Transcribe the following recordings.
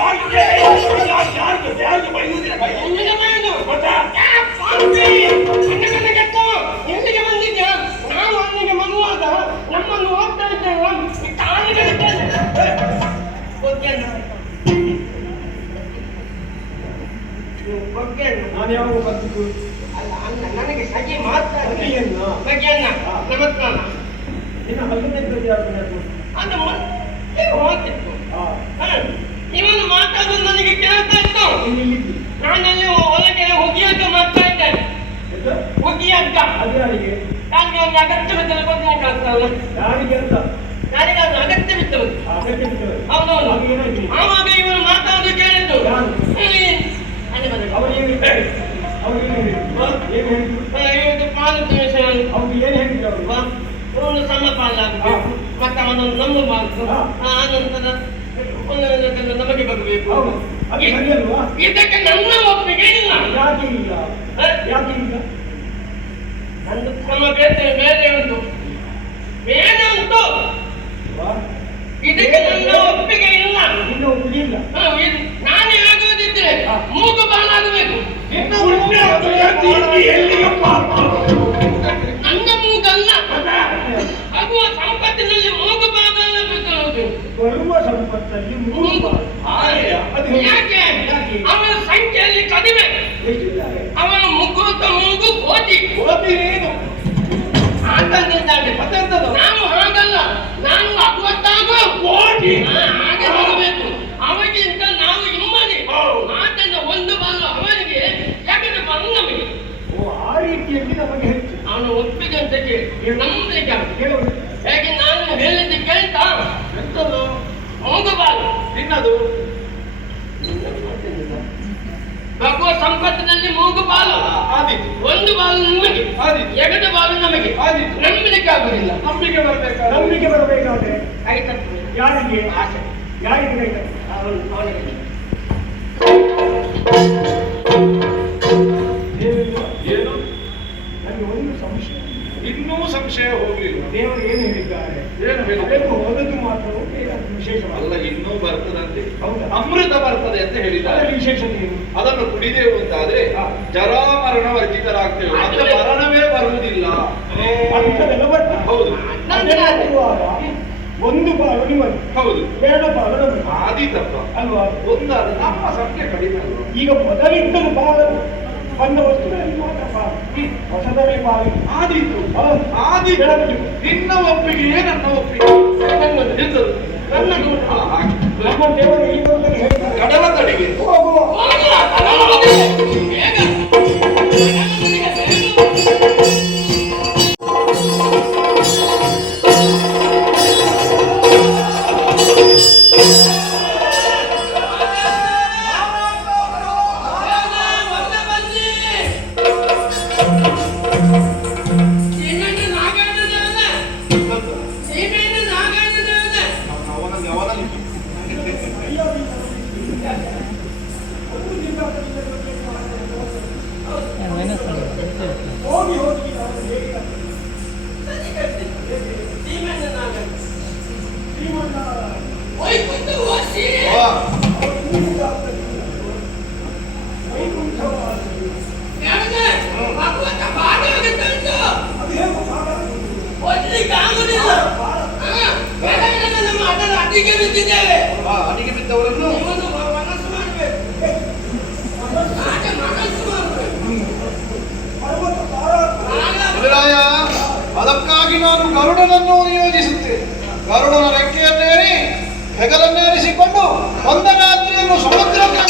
ಯಾರಿಗೆ ಬೈಯುವುದಿಲ್ಲ ಎಲ್ಲಿಗೆ ಬಂದಿದ್ದೆ? ನಾವು ಅಲ್ಲಿಗೆ ಮಗುವಾಗ ನಮ್ಮನ್ನು ಓದ್ತಾ ಇದ್ದೇವೆ. ನಾನು ಯಾವಾಗ ಬಂದಿದ್ದು? ಅಲ್ಲ ಅಲ್ಲ, ನನಗೆ ಸಗಿ ಮಾತಾಡ ನಮಸ್ಕಾರ. ಇನ್ನು ಹಲ್ಲುಮೆದ್ದು ಅದು ಮತ್ತೆ ಹೋಗ್ತಿತ್ತು. ಇವನು ಮಾತಾಡೋದು ನನಗೆ ಕೇಳ್ತಾ ಇತ್ತು. ನಾನಲ್ಲಿ ಒಳಗೆ ಹುಗಿಯಕ್ಕ ಮಾಡ್ತಾ ಇದ್ದೇನೆ. ಹುಗಿಯಕ್ಕ ಯಾರಿಗೆ ನನಗೆ ಒಂದು ಅಗತ್ಯವಿದ್ದರೆ ಗೊತ್ತಾಗ್ತಲ್ಲ. ಯಾರಿಗೆ ಅಂತ ನನಗೆ ಅದು ಅಗತ್ಯವಿತ್ತು. ಹೌದೌದು. ಆವಾಗ ಇವನು ಮಾತಾಡೋದು ಕೇಳಿದ್ದು. ಇವತ್ತು ಪಾಲು ಒಂದು ಸಣ್ಣ ಪಾಲಾಗಬೇಕು, ಮತ್ತೆ ಅವನನ್ನು ನಂಬಬಾರದು. ಆನಂತರ ನಮಗೆ ಬರಬೇಕು. ಇದಕ್ಕೆ ನನ್ನ ಒಪ್ಪಿಗೆ ಇಲ್ಲ. ನಂದು ಕ್ರಮ ಬೇರೆ ಉಂಟು, ಬೇರೆ ಉಂಟು. ಇದಕ್ಕೆ ನನ್ನ ಒಪ್ಪಿಗೆ ಇಲ್ಲ. ನಾನೇ ಆಗುವುದಿದ್ರೆ ಮೂಗು ಬಾಲಾಗಬೇಕು. ನನ್ನ ಮೂಗಲ್ಲ, ಆಗುವ ಸಂಪತ್ತಿನಲ್ಲಿ ಮೂಗು ಬಾಗಬೇಕು. ಬರುವ ಸಂಪತ್ತಲ್ಲಿ ಮೂಗು ಯಾಕೆ? ಅವನ ಸಂಖ್ಯೆಯಲ್ಲಿ ಕಡಿಮೆ. ಅವನ ಮುಗುತ ಮೂಗು ಕೋಟಿ. ಏನು ನಾವು ಹಾಗಲ್ಲ, ನಾವು ಅಗವತ್ತಾಗ ಕೋಟಿ ಹಾಗೆ ಹೋಗಬೇಕು. ಅವಗಿಂತ ನಾವು ಇಮ್ಮಡಿ. ಆದ್ದರಿಂದ ಒಂದು ಬಾಲು ಅವನಿಗೆ ಯಾಕಂದ್ರೆ ಬಂದು ನಮಗೆ ಆ ರೀತಿಯಲ್ಲಿ ನಮಗೆ ಹೆಚ್ಚು. ಅವನು ಒಪ್ಪಿಗೆ ಅಂತ ಕೇಳಿ ನಮ್ಮಲ್ಲಿಗೆ ಹೇಗೆ ನಾನು ಹೇಳಿದ್ದು ಕೇಳ್ತಾ ಎಂತದ್ದು ಮೂಗು ಬಾಲು ತಿನ್ನದು ಬರುವ ಸಂಪತ್ತಿನಲ್ಲಿ ಮೂಗು ಬಾಲು ಆದಿತ್ತು. ಒಂದು ಬಾಲು ನಮಗೆ ಆದಿತ್ತು, ಎರಡು ಬಾಲು ನಮಗೆ ಆದಿತ್ತು. ನಂಬಲಿಕ್ಕೆ ಆಗುದಿಲ್ಲ. ನಂಬಿಕೆ ಬರಬೇಕಾದ್ರೆ ಕೈ ತಪ್ಪು ಯಾರಿಗೆ ಆಸೆ, ಯಾರಿಗೆ ಕೈ ತಪ್ಪು? ಅವನಿಗೆ ಏನು ನನಗೆ ಒಂದು ಸಂಶಯ, ಇನ್ನೂ ಸಂಶಯ ಹೋಗಲಿಲ್ಲ. ದೇವರು ಏನು ಹೇಳಿದ್ದಾರೆ? ಏನು ಹೇಳಿದ್ರು? ಓದದು ಮಾತ್ರ ವಿಶೇಷವಲ್ಲ, ಇನ್ನೂ ಬರ್ತದಂತೆ. ಅಮೃತ ಬರ್ತದೆ ಅಂತ ಹೇಳಿದ್ದಾರೆ. ವಿಶೇಷತೆ ಏನು? ಅದನ್ನು ಕುಡಿದೇವು ಅಂತಾದ್ರೆ ಜರಾಮರಣ ವರ್ಜಿತರಾಗ್ತೇವೆ, ಮತ್ತೆ ಮರಣವೇ ಬರುವುದಿಲ್ಲ. ಹೌದು, ಒಂದು ಪಾಲು ನಿಮ್ಮದು, ಹೌದು, ಎರಡು ಪಾಲು ನಮ್ಮದು. ಆದೀತಪ್ಪ ಅಲ್ವಾ? ಒಂದಾದ ನಮ್ಮ ಸಂಖ್ಯೆ ಕಡಿಮೆ ಅಲ್ವಾ? ಈಗ ಮೊದಲಿದ್ದಲು ಪಾಲು ಬಂದ ವಸ್ತುಗಳಲ್ಲಿ ಮಾತ್ರ ಪಾಲು, ಹೊಸದರಲ್ಲಿ ಪಾಲು ಆದೀತು. ಆದೀತು. ನಿನ್ನ ಒಪ್ಪಿಗೆಯೇ ನನ್ನ ಒಪ್ಪಿಗೆ. ನಮ್ಮ ದೇವರು ಈ ಕಡಲ ತಡೆಗೆ ಹೋಗುವ ಅಡಿಗೆ ಬಿದ್ದವರನ್ನು ಅದಕ್ಕಾಗಿ ನಾನು ಗರುಡನನ್ನು ನಿಯೋಜಿಸುತ್ತೇನೆ. ಗರುಡನ ರೆಕ್ಕೆಯನ್ನೇರಿ ಹೆಗಲನ್ನೇರಿಸಿಕೊಂಡು ಒಂದ ರಾತ್ರಿಯನ್ನು ಸಮುದ್ರಕ್ಕೆ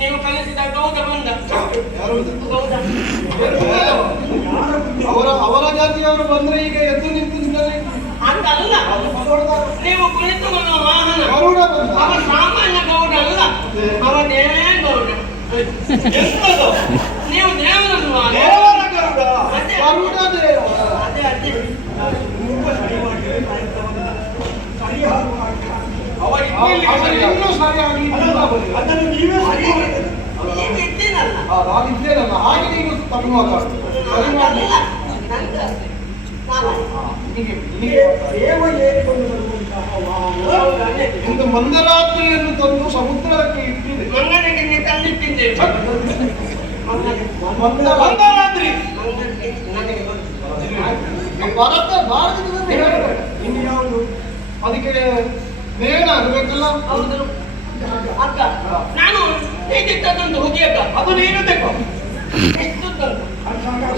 ನೀವು ಕಲಿಸಿದ ಗೌಡ ಬಂದ. ಅವರ ಜಾತಿಯವರು ಬಂದ್ರೆ ಈಗ ಎದ್ದು ನಿಂತು ಅಂತಲ್ಲ, ನೀವು ಕುಳಿತು ವಾಹನ ಅವ ಸಾಮಾನ್ಯ ಗೌಡ ಅಲ್ಲ, ಅವ ದೇವೇ ಎಂತದು? ನೀವು ದೇವರಲ್ವಾ? ದೇವರ ಗರುಡ. ಅದೇ. ಗರುಡ ದೇವ. ಅದೇ ಅದೇ ಇನ್ನೂ ಸರಿಯಾಗಿ ಅದನ್ನು ನೀವೇ ಸರಿ ನೀವು ಇದ್ದೀನಲ್ಲ. ನಾನಿದ್ದೇನಲ್ಲ ಹಾಗೆ ನೀವು ತಪ್ಪು ಮಾತಾಡ್ತೀವಿ ಸರಿ ಮಾಡಿ ದೇವ ಏರಿಕೊಂಡು ಬರುವಂತಹ ವಾಹನ ಇಂದು ಮಂದರಾತ್ರಿಯನ್ನು ತಂದು ಸಮುದ್ರಕ್ಕೆ ಇಟ್ಟಿದೆ. ಮಂಗನಿಗೆ ನೀವು ತಂದಿಟ್ಟಿದ್ದೇವೆ. ಮಂದರಾತ್ರಿ ನನಗೆ ಭಾರತದಲ್ಲಿ ಹೇಳಬೇಡ. ಇನ್ನು ಯಾವುದು ಅದಕ್ಕೆ ನೇಣ ಆಗಬೇಕಲ್ಲ. ಹೌದು ಅಕ್ಕ, ನಾನು ಹೇಗಿಟ್ಟದಂತ ಹುಗಿಯಕ್ಕ ಅದು ನೀನು ತೆಗೋ. ಎಷ್ಟುಂಟು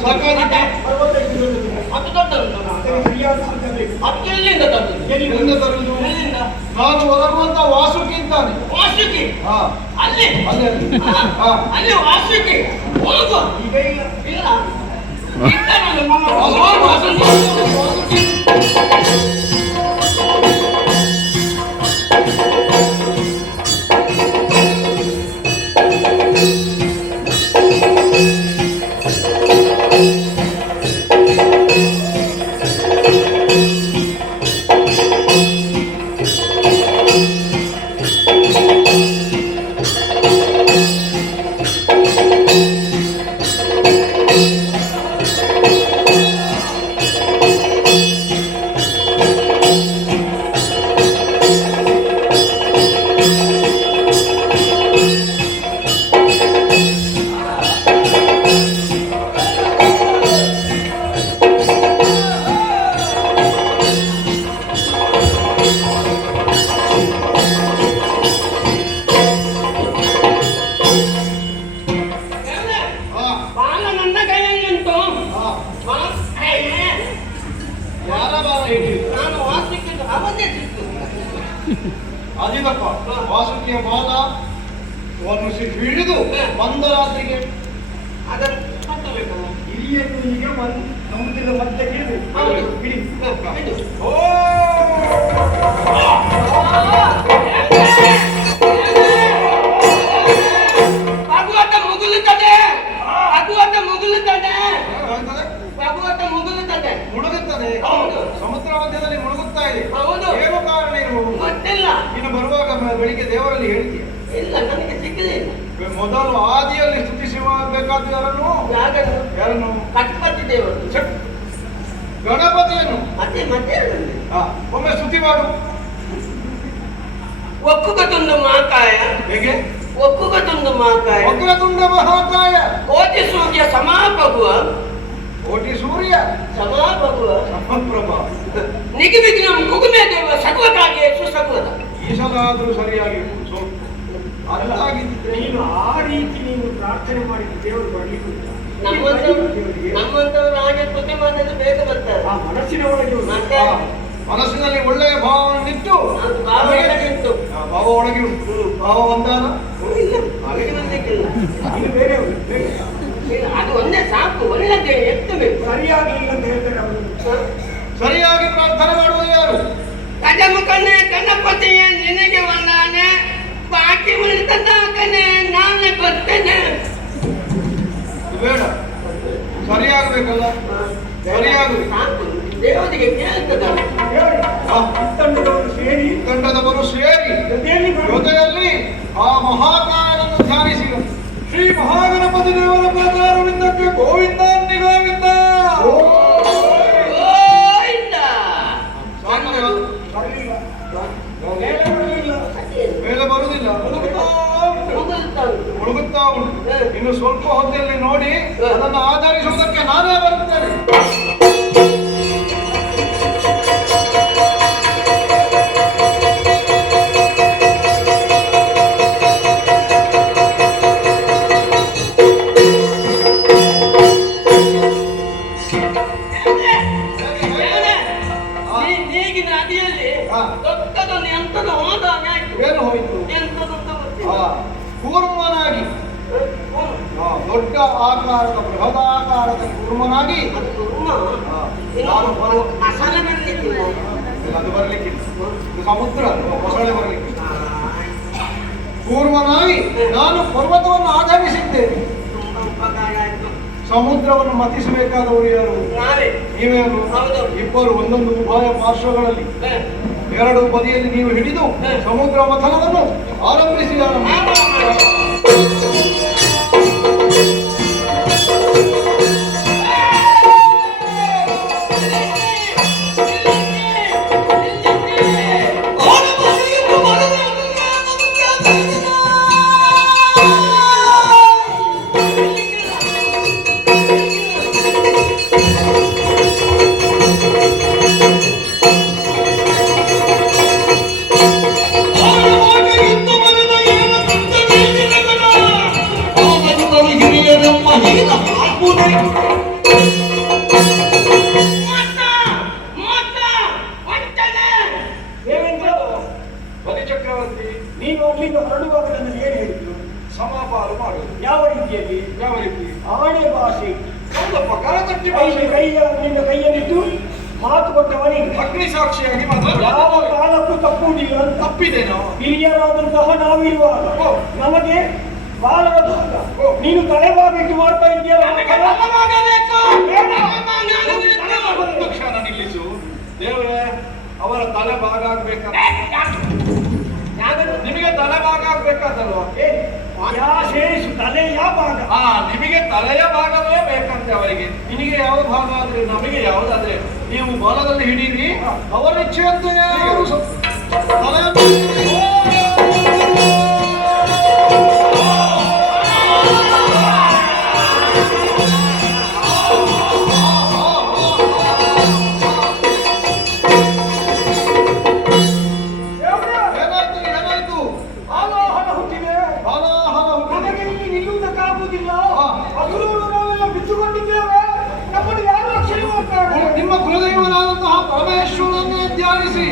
ಸಾಕಾಗಿದೆ. 65 ಕಿಲೋಮೀಟರ್ ಅದು ದೊಡ್ಡದು. ಅದಕ್ಕೆ ಸರಿಯಾದ ಅರ್ಥ ಬೇಕು. ಅದು ಎಲ್ಲಿಂದ ತಂದದ್ದು? ಎಲ್ಲಿಂದ ತರುವುದು? ಎಲ್ಲಿಂದ? ನಾನು ಒದಗುವಂತ ವಾಸುಕಿಂತಾನೆ. ವಾಸುಕಿ ಹಾ ಅಲ್ಲಿ ಅಲ್ಲಿ ಅಲ್ಲಿ. ಹಾ, ಅಲ್ಲಿ ವಾಸುಕಿ ಹೋಗುವ. ಈಗ ಇಲ್ಲ ಇಲ್ಲ ಇದ್ದಾನಲ್ಲ ನಮ್ಮ ವಾಸುಕಿ. ಬಾಲ ನನ್ನ ಕೈಯಲ್ಲಿ ಉಂಟು. ಯಾರ ಬಾಲ ಹಿಡಿದು ನಾನು ವಾಸಿಕ್ಕಿದ್ದು ಅವನ್ನೇ ಸಿಕ್ತು. ಅದಿದಪ್ಪ ವಾಸುಕಿಯ ಬಾಲವನ್ನು ಹಿಡಿದು ಮಂದರಾತ್ರಿಗೆ ಅದನ್ನು ಕಟ್ಟಬೇಕಲ್ಲ. ಹಿರಿಯನ್ನು ಈಗ ಸಮುದ್ರದ ಮಧ್ಯಕ್ಕೆ ಇಡಬೇಕು. ಹೌದು. ಬಿಡಿ ಇದು. ಓ ಭಗವಂತ ಮುಗುಲುತ್ತದೆ. ಭಗವಂತ ಮುಗುಲುತ್ತದೆ. ಹೇಳ್ತದೆ? ಭಗವಂತ ಮುಗುಲುತ್ತದೆ. ಮುಳುಗುತ್ತದೆ. ಹೌದು. ಸಮುದ್ರ ಮಧ್ಯದಲ್ಲಿ ಮುಳುಗುತ್ತಾ ಇದೆ. ಹೌದು. ಏನು ಕಾರಣ ಇರುವುದು? ಗೊತ್ತಿಲ್ಲ. ಇನ್ನು ಬರುವಾಗ ಬೆಳಿಗ್ಗೆ ದೇವರಲ್ಲಿ ಹೇಳ್ತೀಯ. ಇಲ್ಲ ನನಗೆ ಸಿಗಲಿಲ್ಲ. ಮೊದಲು ಆದಿಯಲ್ಲಿ ಸ್ತುತಿಸಬೇಕಾದ ಯಾಗನ್ನು ಯಾರನ್ನು? ಕಟ್ಪತಿ ದೇವರು. ಛಟ್! ಗಣಪತಿಯನ್ನು ಮತ್ತೆ ಮತ್ತೆ ಹೇಳಂడి. ಒಮ್ಮೆ ಸ್ತುತಿ ಮಾಡು. ಒಕ್ಕುಗತೊಂದು ಮಾಕಾಯ. ಹೇಗೆ? ಒಕ್ಕುಗತೊಂದು ಮಾಕಾಯ. ವಕ್ರತುಂಡ ಮಹಾಕಾಯ. ಕೋಟಿ ಸೂರ್ಯ ಸಮಾಪಗುವ. ಕೋಟಿ ಸೂರ್ಯ ಸಮಾಪಗುವ. ಸಮಪ್ರಭ. ನಿಗಿಬಿಗಿನ ಕುಗುಮೆ ದೇವ ಸಗುವಕ್ಕಾಗಿ ಸುಸಗುವದ. ಈ ಸಲ ಆದ್ರೂ ಸರಿಯಾಗಿ ಸ್ವಲ್ಪ ಅರ್ಥ ಆಗಿದ್ದಿದ್ರೆ ನೀನು ಆ ರೀತಿ ನೀನು ಪ್ರಾರ್ಥನೆ ಮಾಡಿದ ದೇವರು ಬರಲಿಕ್ಕೆ ಉಂಟು. ನಮ್ಮಂತವ್ರು ಹಾಗೆ ಸ್ತುತಿ ಮಾಡಿದ್ರೆ ಬೇಗ ಬರ್ತಾರೆ. ಆ ಮನಸ್ಸಿನ ಒಳಗೆ ಉಂಟು. ಮತ್ತೆ ಮನಸ್ಸಿನಲ್ಲಿ ಒಳ್ಳೆಯ ಭಾವವನ್ನಿಟ್ಟು ಅದು ಭಾವ ಒಳಗೆ ಉಂಟು. ಭಾವ ಒಳಗೆ ಉಂಟು. ಭಾವ ಒಂದಾನ ಇಲ್ಲ ಹಾಗೆ ಬರ್ಲಿಕ್ಕಿಲ್ಲ. ಇನ್ನು ಬೇರೆ ಬೇರೆ ಇಲ್ಲ, ಅದು ಒಂದೇ ಸಾಕು. ಒಳ್ಳೆದೇ ಎತ್ತಬೇಕು. ಸರಿಯಾಗಲಿಲ್ಲ ಅಂತ ಹೇಳ್ತಾರೆ ಅವರು. ಸರಿಯಾಗಿ ಪ್ರಾರ್ಥನೆ ಮಾಡುವುದು ಯಾರು? ಗಜಮುಖನೇ ಗಣಪತಿಯೇ ನಿನಗೆ ವಂದನೆ. ಬಾಕಿ ಉಳಿದದ್ದಾಗನೆ ನಾನು ಬರ್ತೇನೆ. ಇದು ಬೇಡ, ಸರಿಯಾಗಬೇಕಲ್ಲ. ಸರಿಯಾಗಬೇಕು. ಸಾಕು ದೇವರಿಗೆ ಕೇಳ್ತದ. ಹೇಳಿ ತಂಡದವರು ಸೇರಿ ತಂಡದವರು ಸೇರಿ ಜೊತೆಯಲ್ಲಿ ಜೊತೆಯಲ್ಲಿ ಆ ಮಹಾಕಾಯನನ್ನು ಧ್ಯಾನಿಸಿದರು. ಶ್ರೀ ಮಹಾಗಣಪತಿ ದೇವರ ಪ್ರಚಾರವಿಂದಕ್ಕೆ ಗೋವಿಂದ ಗೋವಿಂದ. ಗೋವಿಂದ. ಬರಲಿಲ್ಲ. ಮೇಲೆ ಬರಲಿಲ್ಲ. ಮೇಲೆ ಬರುವುದಿಲ್ಲ. ಮುಳುಗುತ್ತಾ ಉಂಟು. ಮುಗಿಲ್ತಾ ಉಂಟು. ಮುಳುಗುತ್ತಾ ಉಂಟು. ಇನ್ನು ಸ್ವಲ್ಪ ಹೊತ್ತಲ್ಲಿ ನೋಡಿ ಅದನ್ನು ಆಧರಿಸುವುದಕ್ಕೆ ನಾನೇ ಬರುತ್ತೇನೆ. ನೀಗಿನ ಅಡಿಯಲ್ಲಿ ಹಾ. ದೊಡ್ಡದೊಂದು ಎಂತದು ಹೋದಾಗ ಆಯ್ತು. ಏನು ಹೋಯಿತು? ಎಂತದು ಅಂತ ಗೊತ್ತಿಲ್ಲ. ಕೂರ್ಮನಾಗಿ ದೊಡ್ಡ ಆಕಾರದ ಬೃಹದಾಕಾರದ ಕೂರ್ಮನಾಗಿ ಅದು ಕುರ್ಮ. ಹಾ. ಇನ್ನು ಮಸಾಲೆ ಬರ್ಲಿಕ್ಕಿಲ್ಲ. ಅದು ಬರಲಿಕ್ಕಿಲ್ಲ. ಇದು ಸಮುದ್ರ ಮೊಸಳೆ ಬರಲಿಕ್ಕೆ ಕೂರ್ಮನಾಗಿ ನಾನು ಪರ್ವತವನ್ನು ಆಧರಿಸಿದ್ದೇನೆ. ತುಂಬಾ ಉಪಕಾರ ಆಯ್ತು. ಸಮುದ್ರವನ್ನು ಮತಿಸಬೇಕಾದವರು ಯಾರು? ನಾವೇ. ನೀವೇನು? ಹೌದು. ಇಬ್ಬರು ಒಂದೊಂದು ಉಭಯ ಪಾರ್ಶ್ವಗಳಲ್ಲಿ ಹ. ಎರಡು ಬದಿಯಲ್ಲಿ ನೀವು ಹಿಡಿದು ಸಮುದ್ರ ಮಥನವನ್ನು ಆರಂಭಿಸಿ. ದೇವೇಂದ್ರ, ಬಲಿಚಕ್ರವರ್ತಿ, ನೀನು ಅಲ್ಲಿಂದ ಹೊರಡುವಾಗ ನನಗೆ ಏನು ಹೇಳಿದ್ರು? ಸಮಪಾಲು ಮಾಡುವುದು. ಯಾವ ರೀತಿಯಲ್ಲಿ? ಯಾವ ರೀತಿ? ಆಣೆ ಭಾಷೆ. ಹೌದಪ್ಪ, ಕರತಟ್ಟಿ ನಿನ್ನ ಕೈಯಲ್ಲಿಟ್ಟು ಮಾತು ಕೊಟ್ಟವನಿಗೆ ಅಗ್ನಿ ಸಾಕ್ಷಿಯಾಗಿ ಮಾತಾಡ. ಯಾವ ಕಾಲಕ್ಕೂ ತಪ್ಪುವುದಿಲ್ಲ ಅಂತ. ತಪ್ಪಿದೇನೋ? ಹಿರಿಯರಾದಂತಹ ನಾವಿರುವಾಗ ನಮಗೆ ಬಾಲವಾದಾಗ ನೀನು ತಲೆಬಾಗಿಟ್ಟು ಮಾಡ್ತಾ ಇದೆಯಲ್ಲ. ಒಂದು ಕ್ಷಣ ನಿಲ್ಲಿಸು. ದೇವರೇ, ಅವರ ತಲೆ ಭಾಗ ಆಗ್ಬೇಕಂತ. ನಿಮಗೆ ತಲೆ ಭಾಗ ಆಗ್ಬೇಕಾದಲ್ವಾ? ತಲೆ ಯಾವ ಭಾಗ? ನಿಮಗೆ ತಲೆಯ ಭಾಗವೇ ಬೇಕಂತೆ ಅವರಿಗೆ. ನಿನಗೆ ಯಾವ ಭಾಗ ಆದ್ರೆ ನಮಗೆ ಯಾವುದಾದ್ರೆ ನೀವು ಬಲದಲ್ಲಿ ಹಿಡೀರಿ, ಅವರ ಇಚ್ಛೆಯಂತೆ ನಿಮ್ಮ ಕುಲದೈವನಾದಂತಹ ಪರಮೇಶ್ವರನ್ನೇ ಧ್ಯಾನಿಸಿ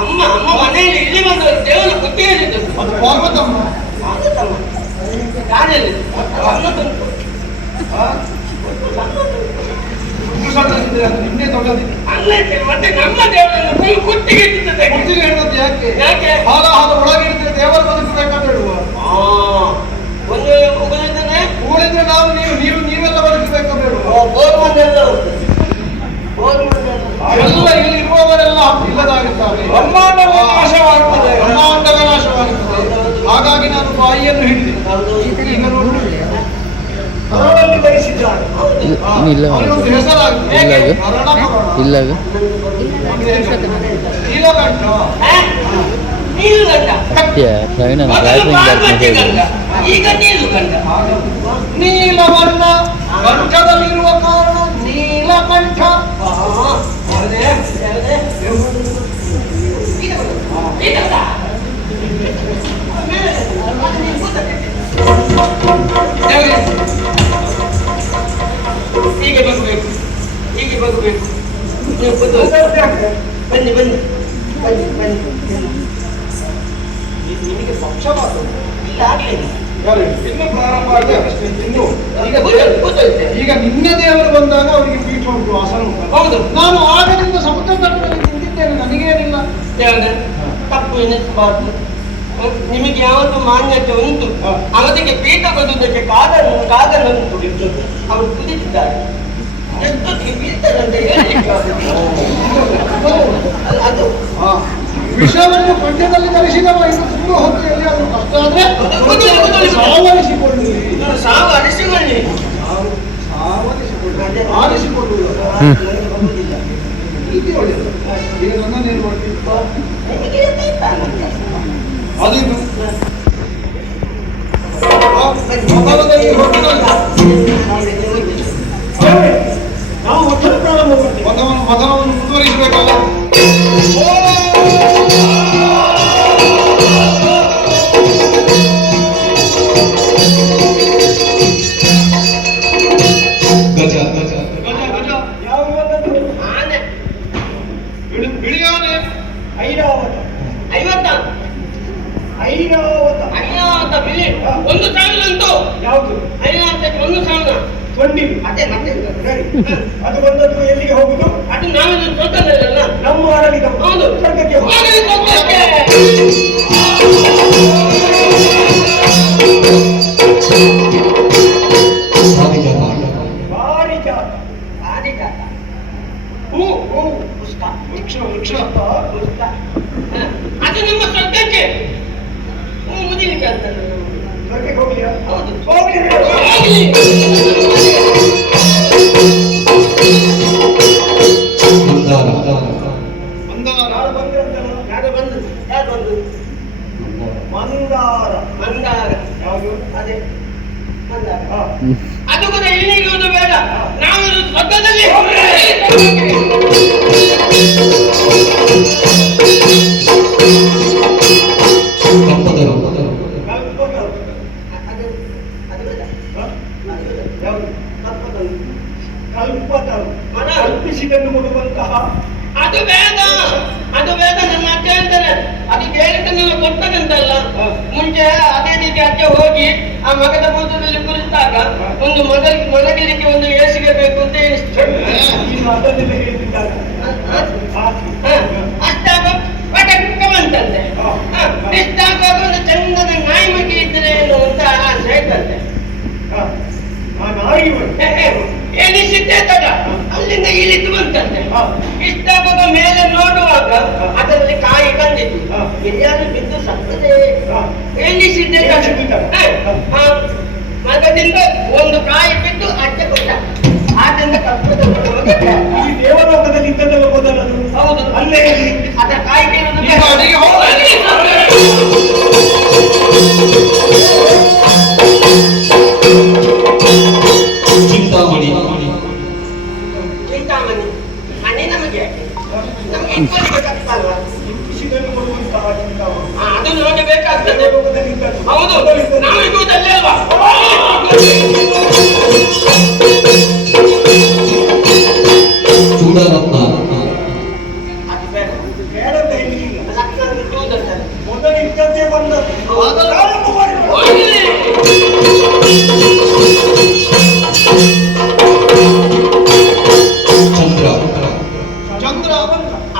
ಅಮ್ಮ ಮನೆಯಲ್ಲಿ ಇಲ್ಲಿ ಬಂದವರು ದೇವರ ಕುತ್ತಿ ಹೇಳಿದ್ದು. ಪಾರ್ವತಮ್ಮ ಯಾರಲ್ಲಿ ನಿನ್ನೆ ದೊಡ್ಡದಿದೆ. ಮತ್ತೆ ನಮ್ಮ ದೇವರನ್ನು ಕುತ್ತಿಗೆ ಕುತ್ತಿಗೆ ಹೇಳೋದು ಯಾಕೆ? ಯಾಕೆ? ಹಾಲ ಒಳಗೆ ಇರ್ತದೆ, ದೇವರ ಬದುಕಬೇಕಂತ ಹೇಳುವ. ಒಂದು ಉಳಿದ್ರೆ ಊರಿದ್ರೆ ನೀವೆಲ್ಲ ಬದುಕಬೇಕಂತ ಹೇಳುವ. ಎಲ್ಲ ಇಲ್ಲಿ ಇರುವವರೆಲ್ಲ ಇಲ್ಲದಾಗುತ್ತಾರೆ. ಬ್ರಹ್ಮಾಂಡವೇ ನಾಶವಾಗುತ್ತದೆ. ಹಾಗಾಗಿ ನಾನು ಬಾಯಿಯನ್ನು ಹಿಡಿದೆ. ಈಗ ನೋಡಿ ಬಯಸಿದ್ದಾರೆ. ಅವನಿಗೊಂದು ಹೆಸರಾಗಿದೆ. ನೀಲಕಂಠ. ಈಗ ನೀಲಕಂಠ. ನೀಲವರ್ಣ ಕಂಠದಲ್ಲಿರುವ ಕಾರಣ ನೀಲಕಂಠ. ಹೀಗೆ ಬರಬೇಕು, ಹೀಗೆ ಬರಬೇಕು. ನೀವು ಬನ್ನಿ ಬನ್ನಿ ಬನ್ನಿ ಬನ್ನಿ. ನಿಮಗೆ ಪಕ್ಷಪಾತ ಇಲ್ಲ ಆಗ್ಲಿಲ್ಲ. ಇನ್ನು ಪ್ರಾರಂಭ ಆಗಿದೆ ಅಷ್ಟೇ. ಇನ್ನು ಈಗ ನಿನ್ನೆ ದೇವರು ಬಂದಾಗ ಅವರಿಗೆ ಪೀಠ ಉಂಟು, ಆಸನ ಉಂಟು. ಹೌದು, ನಾನು ಆಗದಿಂದ ಸಮುದ್ರ ತಟದಲ್ಲಿ ನಿಂತಿದ್ದೇನೆ, ನನಗೇನಿಲ್ಲ. ತಪ್ಪು ಎನಿಸಬಾರ್ದು. ನಿಮಗೆ ಯಾವತ್ತು ಮಾನ್ಯತೆ ಉಂಟು, ಅವರಿಗೆ ಪೀಠ ಬದುದಕ್ಕೆ ಕಾದನ್ನುಂಟು. ಅವರು ಕುದಿತಿದ್ದಾರೆ. ಎಷ್ಟೊತ್ತಿಗೆ ಬೀಳ್ತಾರಂತೆ ಅದು ವಿಷವನ್ನು ಪಂಚದಲ್ಲಿ ಧರಿಸಿದವ ಇನ್ನು ತುಂಬ ಹೊತ್ತು ಎಲ್ಲಿಯಾದರೂ ಕಷ್ಟ ಆದ್ರೆ ಸಾವರಿಸಿಕೊಳ್ಳಿ. ಸಾವರಿಸಿಕೊಳ್ಳಿ. ಆರಿಸಿಕೊಳ್ಳುವುದು ರೀತಿ ಒಳ್ಳೆಯದು. ಈಗ ನನ್ನೇನು ಮಾಡ್ತೀವಿ ಅದಿದು ಮೊದಲದಲ್ಲಿ ಹೊರಟಲ್ಲ. ನಾವು ಪತನವನ್ನು ಮುಂದುವರಿಸಬೇಕಲ್ಲ. ಗಜ ಗಜ ಗಜ ಗಜ ಯಾವ ಬಂದದ್ದು? ಆನೆ ಬಿಳಿಯಾನೆ ಐರಾವತ. 50 ಐರಾವತ 50 ಬಿಳಿ 1,000 ಅಂತೂ ಯಾವುದು? 50ಕ್ಕೆ 1,000. ಕೊಂಡಿವಿ. ಅದೇ ಮತ್ತೆ ಸರಿ. ಅದು ಬಂದದ್ದು ಎಲ್ಲಿಗೆ ಹೋಗುದು? ಅದು ನಾವೆಲ್ಲ ಸ್ವತಂತ್ರಲ್ಲ. ನಮ್ಮ ಆಡಳಿತ ಹೌದು. ಸ್ವರ್ಗಕ್ಕೆ ಹೋಗುದು. ಹೋಗಲಿ ಸ್ವರ್ಗಕ್ಕೆ. ಪಾರಿಜಾತ. ಪಾರಿಜಾತ. ಹೂ ಹೂ ಪುಷ್ಪ. ವೃಕ್ಷ ವೃಕ್ಷ ಪುಷ್ಪ. ಅದು ನಮ್ಮ ಸ್ವರ್ಗಕ್ಕೆ ಮುದಿಲಿಕ್ಕೆ ಅಂತ. ಸ್ವರ್ಗಕ್ಕೆ ಹೋಗ್ಲಿಯಾ? ಹೌದು. ಹೋಗ್ಲಿ ಬಿಡು. ಹೋಗ್ಲಿ. ಮಂದಾರ ಯಾರು ಬಂದ್ರಂತಲ್ಲ? ಯಾರು ಬಂದು ಯಾರು ಬಂದು ಮಂದಾರ. ಮಂದಾರ. ಯಾವುದು? ಅದೇ ಮಂದಾರ. ಹಾ. ಅದು ಕೂಡ ಇಲ್ಲಿರುವುದು ಬೇಡ. ನಾವು ಸ್ವರ್ಗದಲ್ಲಿ ಕಲ್ಪತರು. ಅದು ಅದು ಬೇಡ. ಹಾ? ಅದು ಬೇಡ. ಯಾವುದು? ಕಲ್ಪತರು. ಕಲ್ಪತರು. ಮನ. ಕಲ್ಪಿಸಿದನ್ನು ಕೊಡುವಂತಹ ಅದು ಬೇಡ. ಅದು ಬೇಡ. ನನ್ನ ಅಜ್ಜ ಹೇಳ್ತಾರೆ ಅದು ಕೇಳಿದ್ದನ್ನೆಲ್ಲ ಕೊಟ್ಟದಂತಲ್ಲ. ಮುಂಚೆ ಅದೇ ರೀತಿ ಅಜ್ಜ ಹೋಗಿ ಆ ಮಗದ ಬೂತದಲ್ಲಿ ಕುಳಿತಾಗ ಒಂದು ಮಲಗಲಿಕ್ಕೆ ಒಂದು ಏಸಿಗೆ ಬೇಕು ಅಂತ ಎಣಿಸ್ತು. ನೀನು ಅದನ್ನೆಲ್ಲ ಹೇಳ್ತಿದ್ದಾಗ ಅಷ್ಟಾಗ ಪಟಕ್ಕವಂತಂತೆ. ಇಷ್ಟಾಗ ಒಂದು ಚಂದದ ನಾಯಿ ಮಗಿ ಇದ್ರೆ ಏನು ಅಂತ ಆಸೆ ಆಯ್ತಂತೆ. ಆ ನಾಯಿ ಬಂದು ಎಣಿಸಿದ್ದೆ ತಡ ಅಲ್ಲಿಂದ ಇಳಿದು ಬಂತಂತೆ. ಇಷ್ಟಾಗ ಮೇಲೆ ನೋಡುವಾಗ ಅದರಲ್ಲಿ ಕಾಯಿ ಬಂದಿತ್ತು. ಎಲ್ಲಿಯಾದ್ರೂ ಬಿದ್ದು ಸತ್ತದೆ ಎಣಿಸಿದ್ದೆ ಮಗದಿಂದ ಒಂದು ಕಾಯಿ ಬಿದ್ದು ಅಡ್ಡ ಕೊಟ್ಟ. ಆದ್ರಿಂದ ಈ ದೇವಲೋಕದಲ್ಲಿ ಇದ್ದದಲ್ಲ ಮೊದಲದು. ಹೌದು. ಅಲ್ಲೇ ಇರ್ಲಿ. ಅದರ ಕಾಯಿ ತಿನ್ನೋದು ಈಗ ಅಡಿಗೆ ಹೋಗಲಿ. ಚಿಂತಾಮಣಿ ಚಿಂತಾಮಣಿ ಮನೆ ನಮಗೆ ನಮಗೆ ಇಬ್ಬರಿಗೆ ಕಷ್ಟಲ್ವಾ? ಕಲ್ಪಿಸಿದನ್ನು ಕೊಡುವಂತಹ ಚಿಂತಾಮಣಿ. ಅದು ನಮಗೆ ಬೇಕಾಗ್ತದೆ. ದೇವಲೋಕದಲ್ಲಿ ಇದ್ದದ್ದು. ಹೌದು. ನಾವು ಇರುವುದಲ್ಲೇ ಅಲ್ವಾ? ಚೂಡರತ್ನ ಅದು ಬೇಡ. ಬೇಡ ಅಂತ ಹೇಳಿಲ್ಲ. ಲಗ್ನ ಇರುವುದಂತಾರೆ. ಮೊದಲು ಇದ್ದದ್ದೇ ಬಂದದ್ದು. ಪ್ರಾರಂಭ ಮಾಡಿದ್ರು. ಹೋಗ್ಲಿ. ಚಂದ್ರ ಚಂದ್ರ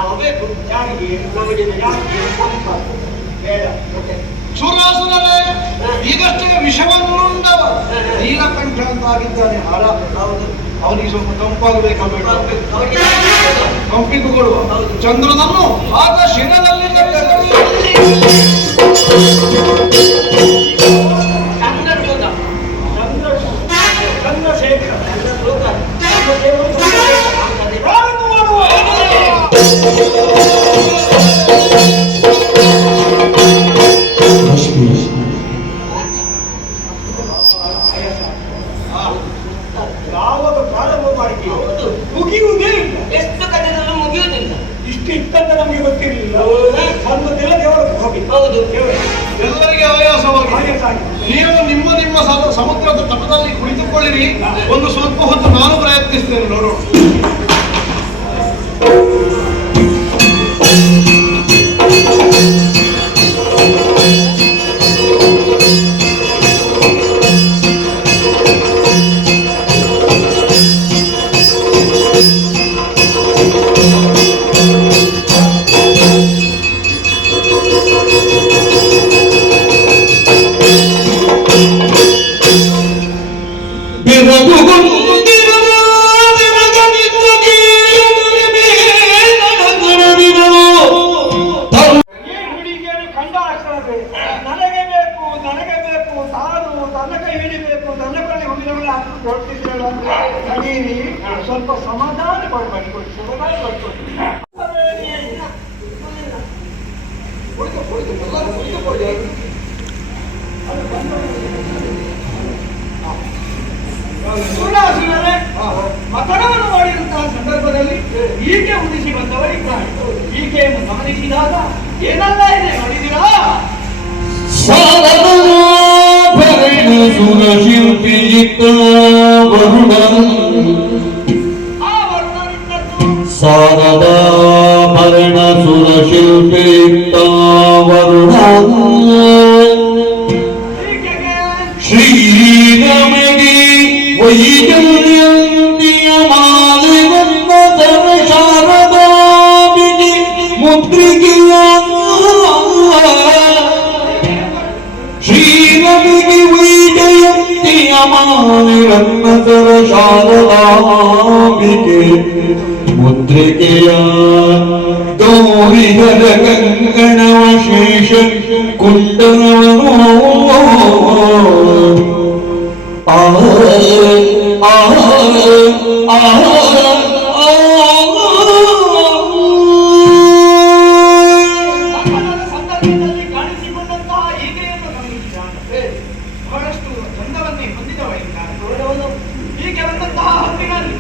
ಅವ ಬೇಕು. ಯಾರಿಗೆ? ನಮಗೆ ಯಾರಿಗೆ? ಸಂಪತ್ತು. ಬೇಡ. ಮತ್ತೆ ಸುರಾಸುರನೇ ಈಗಷ್ಟೇ ವಿಷವನ್ನು ಉಂಡವ ನೀಲಕಂಠ ಅಂತ ಆಗಿದ್ದಾನೆ. ಹಾಳ ಹೌದು. ಅವನಿಗೆ ಸ್ವಲ್ಪ ತಂಪಾಗಬೇಕಾ ಬೇಡ? ಅವರಿಗೆ ತಂಪಿಗೂ ಕೊಡುವ ಚಂದ್ರನನ್ನು ಆಗ ಶಿರದಲ್ಲಿ ಧರಿಸಲಿ. ಚಂದ್ರಚೂಡ. ಚಂದ್ರಶೇಖರ. ಚಂದ್ರಲೋಕ. ದೇವರು ಆಗ್ತದೆ. ಪ್ರಾರಂಭ ಮಾಡುವ. ಯಾವಾಗ ಪ್ರಾರಂಭ ಮಾಡಿದ್ದೀವಿ ಹೌದು. ಮುಗಿಯುವುದೇ ಇಲ್ಲ. ಎಷ್ಟು ಕಥೆಗಳು ಮುಗಿಯುವುದಿಲ್ಲ. ಇಷ್ಟು ಇತ್ತಂತ ನಮಗೆ ಗೊತ್ತಿರಲಿಲ್ಲ. ಬಂದದ್ದೆಲ್ಲ ದೇವರಿಗೆ ಹೋಗಿ. ಹೌದು. ಎಲ್ಲರಿಗೆ ಆಯಾಸವಾಗಿ ಆಯಾಸ ಆಗಿದೆ. ನೀವು ನಿಮ್ಮ ನಿಮ್ಮ ಸಮುದ್ರದ ತಟದಲ್ಲಿ ಕುಳಿತುಕೊಳ್ಳಿರಿ. ಒಂದು ಸ್ವಲ್ಪ ಹೊತ್ತು ನಾನು ಪ್ರಯತ್ನಿಸ್ತೇನೆ ನೋಡೋಣ. ಏನು ಹುಡುಗಿಯನ್ನು ಕಂಡ ಅಕ್ಷರವೇ ನನಗೆ ಬೇಕು ನನಗೆ ಬೇಕು ತಾನು ತನ್ನ ಕೈ ಹಿಡಿಬೇಕು ನನ್ನ ಬಳಿ ಹುಡುಗಿಗಳ ಹಾಕಿ ಕೊಡ್ತಿದ್ದಳು. ನಡೀರಿ ಸ್ವಲ್ಪ ಸಮಾಧಾನ ಕೊಡ್ಬೇಡಿ. ಸಮಾಧಾನ ಕೊಡ್ಕೊಳ್ಳಿ. ಸುಳ್ಳಾಸುರರೇ ಮತನವನ್ನು ಮಾಡಿರುವಂತಹ ಸಂದರ್ಭದಲ್ಲಿ ಈಕೆ ಉದಿಸಿ ಬಂದವರಿದ್ದಾರೆ. ಈಕೆಯನ್ನು ಗಮನಿಸಿದಾಗ ಏನೆಲ್ಲ ಇದೆ ನೋಡಿದಿರಾ? ಸುರಶಿಲ್ಪಿಯಿತ ವರುಣ ಆ ವರ್ಣನಿದ್ದದ್ದು ಶಾರದಾಭರಣ ಸುರಶಿಲ್ಪಿಯುಕ್ತ ವರುಣ ಈಕೆಗೆ ಶ್ರೀರಮಣಿ ವೈಜಲ್ಯಂತಿಯ ಮಾಲಿವನ್ನತರ ಶಾರದಾಭಿನಿ ಮುದ್ರಿಕೆಯ ಶ್ರೀರಮಿಗೆ ವೈಜಯಂತಿಯ ಮಾಲಿವನ್ನತರ ಶಾರದಾಭಿಗೆ ಮುದ್ರಿಕೆಯ ಗೌರಿಹರ ಕಂಕಣವ ಶೇಷ ಕುಂಡಲವನು ಲಗ್ನದ ಸಂದರ್ಭದಲ್ಲಿ ಕಾಣಿಸಿಕೊಂಡಂತಹ ಈಕೆಯನ್ನು ಗಮನಿಸಿದಾಗ ಬಹಳಷ್ಟು ಚಂದವನ್ನೇ ಹೊಂದಿದವಳಿದ್ದಾರೆ. ಹೀಗೆ ಬಂದಂತಹ ಹೊತ್ತಿನಲ್ಲಿ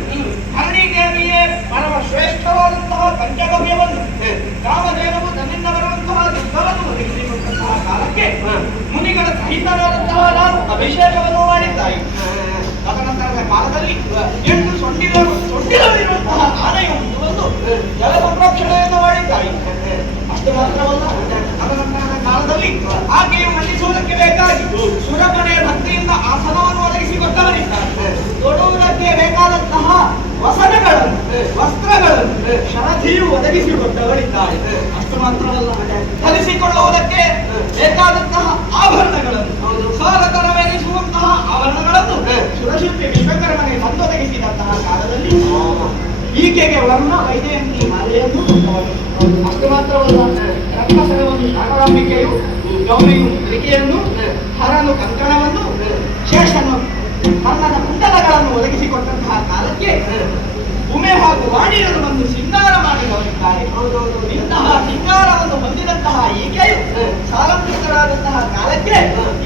ಕರ್ಣಿದೇವಿಯೇ ಪರಮ ಶ್ರೇಷ್ಠವಾದಂತಹ ಪಂಚಗವ್ಯವನ್ನು ಕಾಮಧೇನವು ತನ್ನಿಂದ ಬರುವಂತಹ ದುಃಖವನ್ನು ಒದಗಿಸಿಕೊಟ್ಟಂತಹ ಕಾಲಕ್ಕೆ ಮುನಿಗಳ ಸಹಿತರಾದಂತಹ ನಾನು ಅಭಿಷೇಕವನ್ನು ಮಾಡಿದ್ದಾಯಿ. ತದನಂತರದ ಕಾಲದಲ್ಲಿ 8 ಸೊಂಡಿಲವಿರುವಂತಹ ಆನೆಯನ್ನು ಬಂದು ಜಲ ಸಂರಕ್ಷಣೆಯನ್ನು ಮಾಡಿದ್ದಾಯಿ. ಅಷ್ಟು ಮಾತ್ರವಲ್ಲ, ತದನಂತರದ ಕಾಲದಲ್ಲಿ ಆಕೆಯು ಮಂಡಿಸುವುದಕ್ಕೆ ಬೇಕಾಗಿ ಸುರಮನೆಯ ಭಕ್ತಿಯಿಂದ ಆಸನವನ್ನು ಒದಗಿಸಿಕೊಟ್ಟವರಿದ್ದಾರೆ. ತೊಡುವುದಕ್ಕೆ ಬೇಕಾದಂತಹ ವಸನಗಳನ್ನು, ವಸ್ತ್ರಗಳನ್ನು ಶರಧಿಯು ಒದಗಿಸಿಕೊಟ್ಟವರಿದ್ದಾರೆ. ಅಷ್ಟು ಮಾತ್ರವಲ್ಲ, ಧರಿಸಿಕೊಳ್ಳುವುದಕ್ಕೆ ಬೇಕಾದಂತಹ ಆಭರಣಗಳನ್ನು, ಸಾಲಕರವೆನಿಸುವಂತಹ ಆಭರಣಗಳನ್ನು ಸುರಶಿಲ್ಪಿ ವಿಶ್ವಕರ್ಮನಿಗೆ ತಂದೊದಗಿಸಿದಂತಹ ಕಾಲದಲ್ಲಿ ಈಕೆಗೆ ವರ್ಣ ವೈಜಯಂತಿ ಮಾಲೆಯನ್ನು ಕೊಟ್ಟವರು. ಅಷ್ಟು ಮಾತ್ರವಲ್ಲ, ರತ್ನಸರವನ್ನು ಶಾರದಾಂಬಿಕೆಯು, ಗೌರಿಯು ಮಲಿಕೆಯನ್ನು, ಹರನು ಕಂಕಣವನ್ನು, ಶೇಷನು ಕನ್ನದ ಕುಂಡಲಗಳನ್ನು ಒದಗಿಸಿಕೊಟ್ಟಂತಹ ಕಾಲಕ್ಕೆ ಉಮೆ ಹಾಗೂ ವಾಣಿಯರು ಬಂದು ಸಿಂಗಾರ ಮಾಡಿದವರಿದ್ದಾರೆ. ಇಂತಹ ಸಿಂಗಾರವನ್ನು ಹೊಂದಿದಂತಹ ಈಕೆಯು ಸಾಲಂಕೃತರಾದಂತಹ ಕಾಲಕ್ಕೆ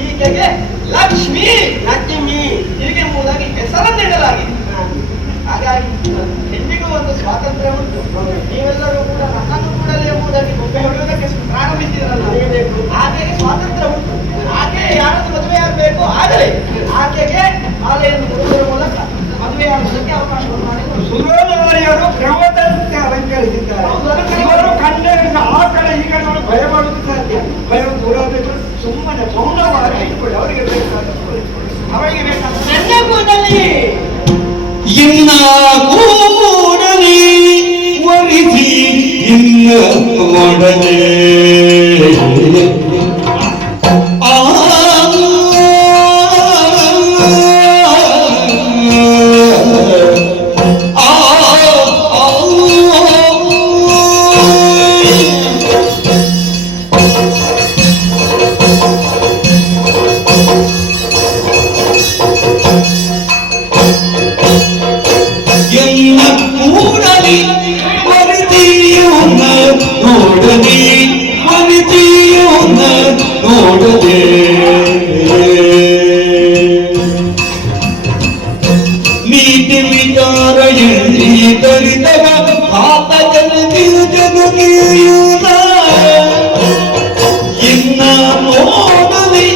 ಈಕೆಗೆ ಲಕ್ಷ್ಮಿ ಹೀಗೆಂಬುದಾಗಿ ಹೆಸರನ್ನಿಡಲಾಗಿದೆ. ಹಾಗಾಗಿ ಹೆಣ್ಣಿಗೂ ಒಂದು ಸ್ವಾತಂತ್ರ್ಯ ಉಂಟು. ನೀವೆಲ್ಲರೂ ಕೂಡ ನನ್ನನ್ನು ಕೂಡಲೇ ಎಂಬುದಾಗಿ ಬೊಬ್ಬೆ ಹೊಡೆಯುವುದಕ್ಕೆ ಪ್ರಾರಂಭಿಸಿದ್ರಲ್ಲ, ಆಕೆಗೆ ಸ್ವಾತಂತ್ರ್ಯ ಉಂಟು. ಆಕೆ ಯಾರನ್ನು ಮದುವೆಯಾಗಬೇಕು, ಆದರೆ ಆಕೆಗೆ ಮಾಲೆಯನ್ನು ಕೊಡುವುದರ ಮೂಲಕ ಮದುವೆಯಾಗುವುದಕ್ಕೆ ಅವಕಾಶವನ್ನು ಮಾಡಿಕೊಡು. ಸುರೋಧವರಿಯರು ಕ್ರಮದಂತೆ ಅಲಂಕರಿಸಿದ್ದಾರೆ. ಇವರು ಕಂಡರಿಸಿದ ಆ ಕಡೆ ಈ ಕಡೆ ನೋಡಿ ಭಯ ಮಾಡುವುದು ಸಾಧ್ಯ. ಭಯ ದೂರಬೇಕು, ಸುಮ್ಮನೆ ಮೌನವಾಗಿ ಇಟ್ಕೊಳ್ಳಿ. ಅವರಿಗೆ ಬೇಕಾದ ಅವರಿಗೆ ಬೇಕಾದ ನನ್ನ ಕೂಡಲೇ ಇನ್ನ ಕೂಡಲಿ ವರಿಸಿ ಇನ್ನ ಮಾಡಲೇ ನೀತಿ ವಿಚಾರ ಎಲ್ಲಿ ದಲಿತವ ಪಾಪ ಜನತಿಯ ಜಗೀಯುವ ಇನ್ನ ನೋಡಲಿ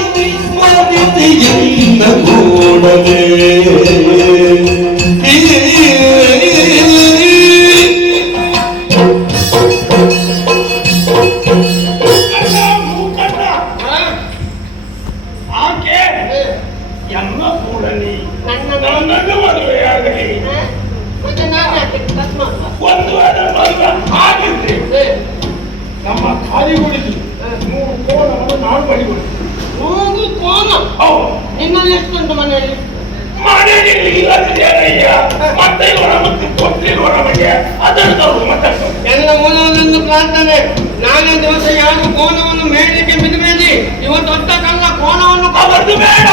ಮರಿತಿ ಎನ್ನ ಕೂಡಲೇ ಆಕೆ ಎಲ್ಲ ಕೂಡಲಿ ನನ್ನ ನನ್ನನ್ನು ಮದುವೆಯಾಗಲಿ. ಮತ್ತೆ ನಾನು ಯಾಕೆ ತಸ್ಮಾತ್ ಒಂದು ವೇಳೆ ಮದುವೆ ಆಗಿದ್ರೆ ನಮ್ಮ ಕಾಲಿಗೊಳಿಸಿ 3 ಕೋಣವನ್ನು ನಾನು ಬಳಿಗೊಳಿಸಿ. ಮೂಗು ಕೋನ ಹೌದು, ನಿನ್ನಲ್ಲಿ ಎಷ್ಟುಂಟು ಮನೆಯಲ್ಲಿ? ಮನೆಯಲ್ಲಿ ಇಲ್ಲದಿದೆಯಯ್ಯ. ಮತ್ತೆ ಇವರ ಮತ್ತೆ ಕೊಟ್ಟಿರುವ ನಮಗೆ ಅದನ್ನು ಮತ್ತೆ ಎಲ್ಲ ಮೂಲವೊಂದೊಂದು ಪ್ರಾರ್ಥನೆ. ನಾಳೆ ದಿವಸ ಯಾರು ಕೋನವನ್ನು ಮೇಲಿಗೆ ಬಿಡಬೇಡಿ. ಇವತ್ತು ಒಟ್ಟ ಕಲ್ಲ ಕೋನವನ್ನು ಅವತ್ತು ಬೇಡ.